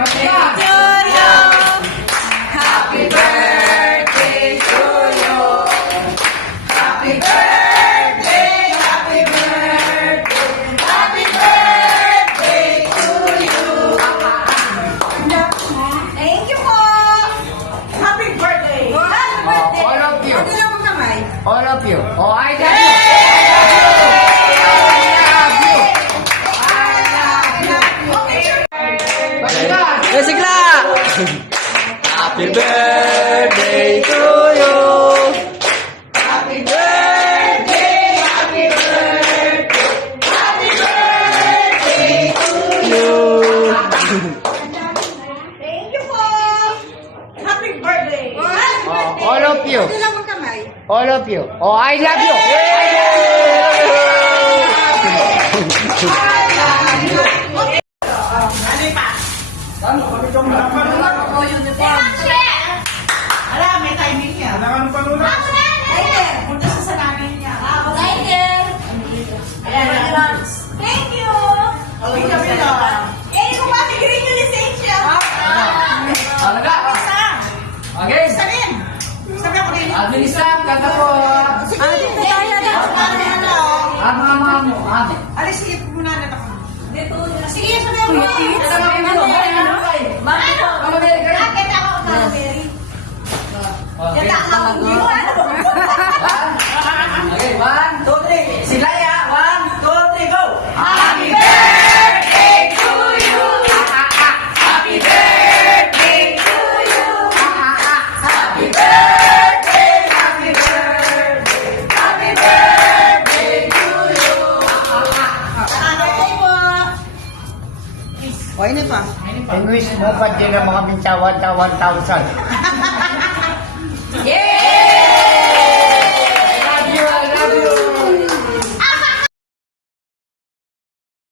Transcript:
Happy birthday to you. Happy birthday, happy birthday, happy birthday to you. Thank you po. Happy birthday. Happy birthday. All of you. Ano lang mo kamay? All of you. Oh, I love you. Sigla! Happy birthday to you! Happy birthday, happy birthday, happy birthday to you. Thank you po. Happy birthday. All of you. Ano lang mo kamay? All of you. Oh, I love you. Ala, may timing niya. Punta sa salamin niya. Ayan. Thank you. Eh, kung mabigrin yung lisensya. Talaga? Okay. Isa rin. Sabi ako rin. Administram, kanta po. Sige, kaya na. Amo. Alis, sige, muna na ako. Sige, sabi ako rin. Bakit ako? Bakit ako Mary? Yata ako. Okay, 1, 2, 3. Sila ya. 1, 2, 3, go. Happy birthday to you. Happy birthday to you. Happy birthday, happy birthday, happy birthday to you. Happy po. In wish mo pa din ang mga bintawan 1,000.